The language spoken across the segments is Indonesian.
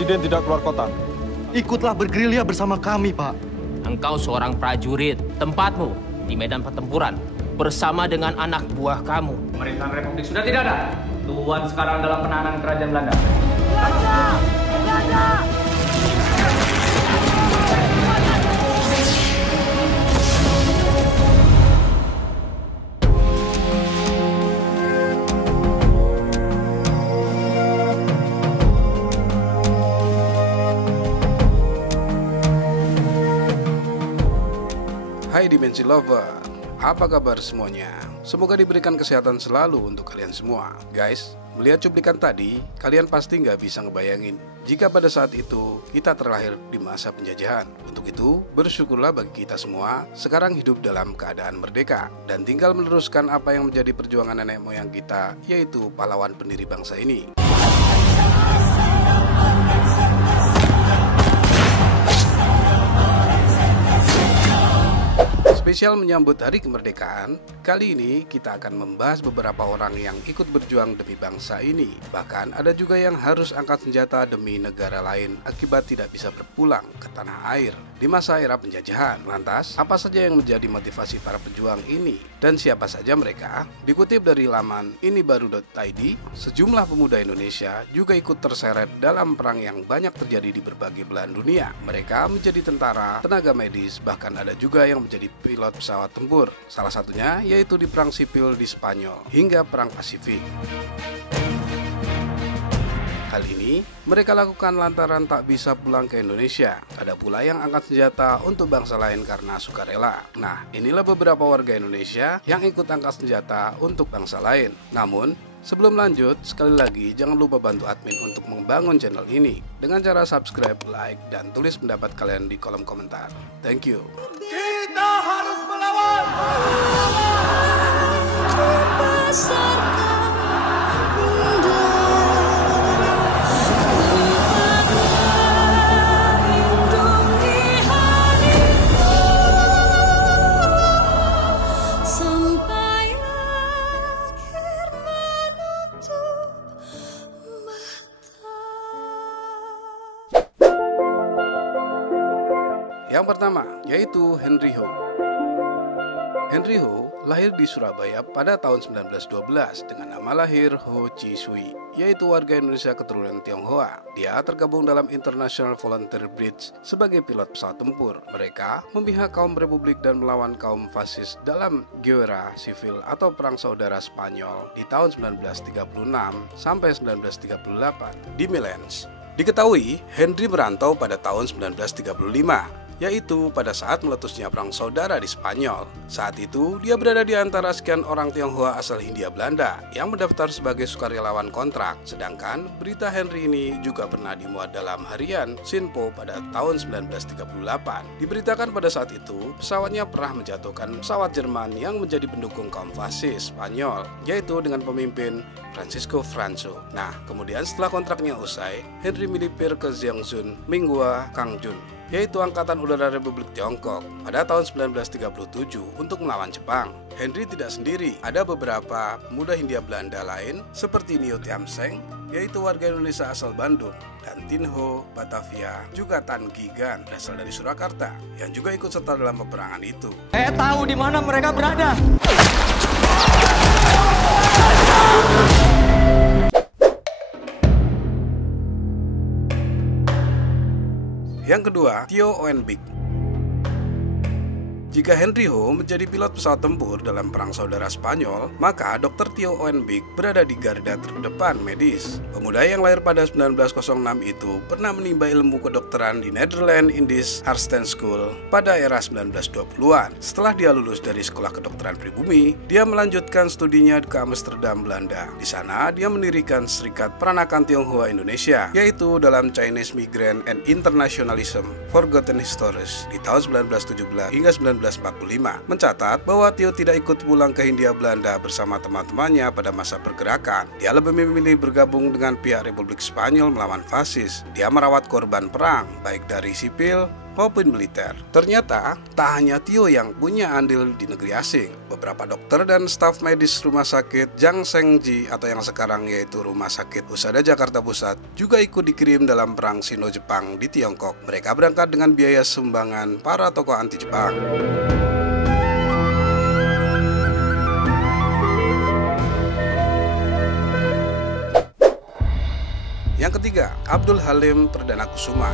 Presiden tidak keluar kota. Ikutlah bergerilya bersama kami, Pak. Engkau seorang prajurit. Tempatmu di medan pertempuran bersama dengan anak buah kamu. Pemerintahan Republik sudah tidak ada. Tuan sekarang dalam penahanan kerajaan Belanda. Belanda! Belanda! Hai Dimensi Lover, apa kabar semuanya? Semoga diberikan kesehatan selalu untuk kalian semua. Guys, melihat cuplikan tadi, kalian pasti nggak bisa ngebayangin jika pada saat itu kita terlahir di masa penjajahan. Untuk itu, bersyukurlah bagi kita semua sekarang hidup dalam keadaan merdeka dan tinggal meneruskan apa yang menjadi perjuangan nenek moyang kita, yaitu pahlawan pendiri bangsa ini. Spesial menyambut Hari Kemerdekaan, kali ini kita akan membahas beberapa orang yang ikut berjuang demi bangsa ini. Bahkan ada juga yang harus angkat senjata demi negara lain akibat tidak bisa berpulang ke tanah air di masa era penjajahan. Lantas, apa saja yang menjadi motivasi para pejuang ini? Dan siapa saja mereka? Dikutip dari laman inibaru.id, sejumlah pemuda Indonesia juga ikut terseret dalam perang yang banyak terjadi di berbagai belahan dunia. Mereka menjadi tentara, tenaga medis, bahkan ada juga yang menjadi pilot pesawat tempur. Salah satunya yaitu di perang sipil di Spanyol hingga perang Pasifik. Hal ini mereka lakukan lantaran tak bisa pulang ke Indonesia. Ada pula yang angkat senjata untuk bangsa lain karena sukarela. Nah, inilah beberapa warga Indonesia yang ikut angkat senjata untuk bangsa lain. Namun, sebelum lanjut, sekali lagi jangan lupa bantu admin untuk membangun channel ini dengan cara subscribe, like, dan tulis pendapat kalian di kolom komentar. Thank you. Kita harus melawan! Yang pertama, yaitu Henry Ho. Henry Ho lahir di Surabaya pada tahun 1912 dengan nama lahir Ho Chi Sui, yaitu warga Indonesia keturunan Tionghoa. Dia tergabung dalam International Volunteer Bridge sebagai pilot pesawat tempur. Mereka memihak kaum Republik dan melawan kaum fasis dalam Guerra Civil atau Perang Saudara Spanyol di tahun 1936 sampai 1938 di Milens. Diketahui, Henry merantau pada tahun 1935. Yaitu pada saat meletusnya Perang Saudara di Spanyol. Saat itu, dia berada di antara sekian orang Tionghoa asal Hindia Belanda yang mendaftar sebagai sukarelawan kontrak. Sedangkan berita Henry ini juga pernah dimuat dalam harian Sinpo pada tahun 1938. Diberitakan pada saat itu, pesawatnya pernah menjatuhkan pesawat Jerman yang menjadi pendukung kaum fasis Spanyol, yaitu dengan pemimpin Francisco Franco. Nah, kemudian setelah kontraknya usai, Henry melipir ke Jiangsun, Minghua, Kangjun, yaitu Angkatan Udara Republik Tiongkok pada tahun 1937 untuk melawan Jepang. Henry tidak sendiri, ada beberapa pemuda Hindia Belanda lain seperti Nio Tiam Seng, yaitu warga Indonesia asal Bandung, dan Tin Ho, Batavia, juga Tan Gigan berasal dari Surakarta yang juga ikut serta dalam peperangan itu. Saya tahu di mana mereka berada. Yang kedua, Theo Oenbeek. Jika Henry Ho menjadi pilot pesawat tempur dalam Perang Saudara Spanyol, maka Dr. Theo Oenbeek berada di garda terdepan medis. Pemuda yang lahir pada 1906 itu pernah menimba ilmu kedokteran di Netherlands Indies Artsen School pada era 1920-an. Setelah dia lulus dari sekolah kedokteran pribumi, dia melanjutkan studinya ke Amsterdam, Belanda. Di sana, dia mendirikan Serikat Peranakan Tionghoa Indonesia, yaitu dalam Chinese Migrant and Internationalism Forgotten Histories di tahun 1917 hingga 1945, mencatat bahwa Theo tidak ikut pulang ke Hindia Belanda bersama teman-temannya pada masa pergerakan. Dia lebih memilih bergabung dengan pihak Republik Spanyol melawan fasis. Dia merawat korban perang, baik dari sipil maupun militer. Ternyata tak hanya Tio yang punya andil di negeri asing. Beberapa dokter dan staf medis rumah sakit Jang Sengji atau yang sekarang yaitu Rumah Sakit Husada Jakarta Pusat juga ikut dikirim dalam perang Sino-Jepang di Tiongkok. Mereka berangkat dengan biaya sumbangan para tokoh anti Jepang. Yang ketiga, Abdul Halim Perdana Kusuma.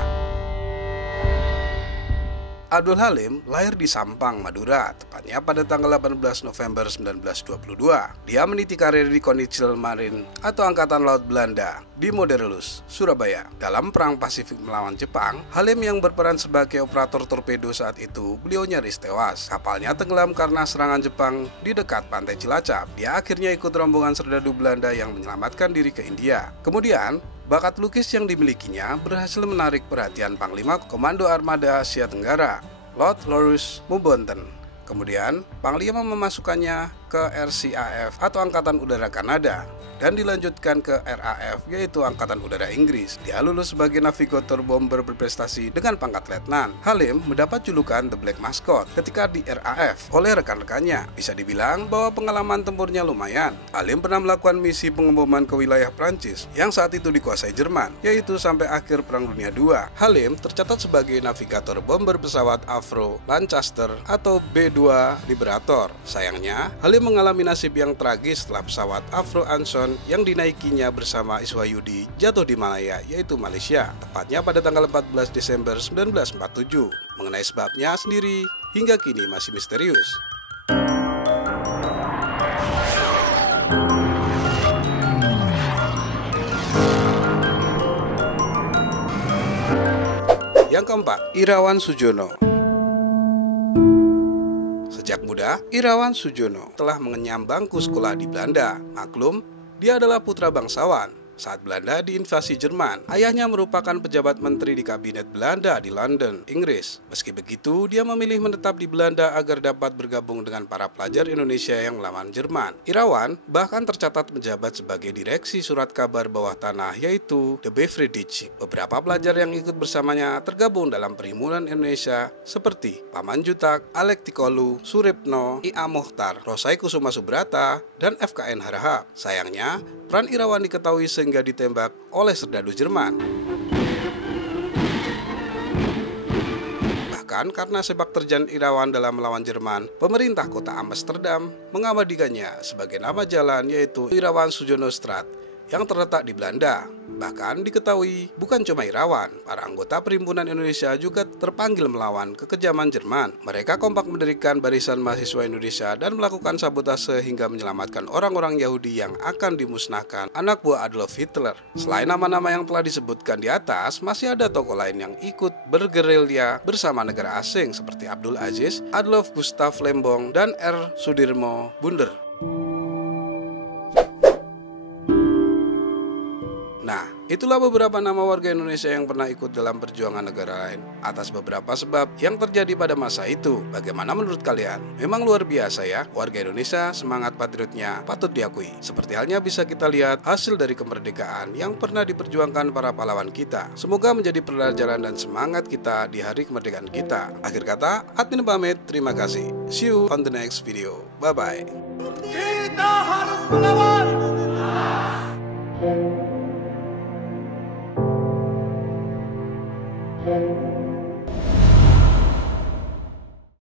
Abdul Halim lahir di Sampang, Madura, tepatnya pada tanggal 18 November 1922. Dia meniti karir di Konichiel Marine atau Angkatan Laut Belanda di Moderlus, Surabaya. Dalam Perang Pasifik melawan Jepang, Halim yang berperan sebagai operator torpedo saat itu, beliau nyaris tewas. Kapalnya tenggelam karena serangan Jepang di dekat pantai Cilacap. Dia akhirnya ikut rombongan serdadu Belanda yang menyelamatkan diri ke India. Kemudian, bakat lukis yang dimilikinya berhasil menarik perhatian Panglima Komando Armada Asia Tenggara, Lord Louis Mountbatten. Kemudian, Panglima memasukkannya ke RCAF atau Angkatan Udara Kanada dan dilanjutkan ke RAF yaitu Angkatan Udara Inggris. Dia lulus sebagai navigator bomber berprestasi dengan pangkat letnan. Halim mendapat julukan The Black Mascot ketika di RAF oleh rekan-rekannya. Bisa dibilang bahwa pengalaman tempurnya lumayan. Halim pernah melakukan misi pengeboman ke wilayah Prancis yang saat itu dikuasai Jerman, yaitu sampai akhir Perang Dunia II. Halim tercatat sebagai navigator bomber pesawat Avro Lancaster atau B-2 Liberator. Sayangnya, Halim mengalami nasib yang tragis setelah pesawat Avro Anson yang dinaikinya bersama Iswayudi jatuh di Malaya, yaitu Malaysia, tepatnya pada tanggal 14 Desember 1947. Mengenai sebabnya sendiri, hingga kini masih misterius. Yang keempat, Irawan Sujono. Sejak muda, Irawan Sujono telah mengenyam bangku sekolah di Belanda. Maklum, dia adalah putra bangsawan. Saat Belanda diinvasi Jerman, ayahnya merupakan pejabat menteri di kabinet Belanda di London, Inggris. Meski begitu, dia memilih menetap di Belanda agar dapat bergabung dengan para pelajar Indonesia yang melawan Jerman. Irawan bahkan tercatat menjabat sebagai direksi surat kabar bawah tanah yaitu The Bevrijding. Beberapa pelajar yang ikut bersamanya tergabung dalam Perhimpunan Indonesia seperti Paman Jutak, Alek Tikolu, Suripno, I.A. Mokhtar, Rosai Kusuma Subrata, dan FKN Harahap. Sayangnya, peran Irawan diketahui sehingga ditembak oleh serdadu Jerman. Bahkan karena sepak terjang Irawan dalam melawan Jerman, pemerintah kota Amsterdam mengabadikannya sebagai nama jalan yaitu Irawan Sujono Straat yang terletak di Belanda. Bahkan diketahui bukan cuma Irawan, para anggota Perhimpunan Indonesia juga terpanggil melawan kekejaman Jerman. Mereka kompak mendirikan barisan mahasiswa Indonesia dan melakukan sabotase hingga menyelamatkan orang-orang Yahudi yang akan dimusnahkan anak buah Adolf Hitler. Selain nama-nama yang telah disebutkan di atas, masih ada tokoh lain yang ikut bergerilya bersama negara asing seperti Abdul Aziz, Adolf Gustav Lembong, dan R. Sudirmo Bunder. Nah, itulah beberapa nama warga Indonesia yang pernah ikut dalam perjuangan negara lain atas beberapa sebab yang terjadi pada masa itu. Bagaimana menurut kalian? Memang luar biasa ya, warga Indonesia semangat patriotnya patut diakui. Seperti halnya bisa kita lihat hasil dari kemerdekaan yang pernah diperjuangkan para pahlawan kita. Semoga menjadi pelajaran dan semangat kita di hari kemerdekaan kita. Akhir kata, admin pamit, terima kasih. See you on the next video. Bye-bye. Kita harus melawan. Thank you.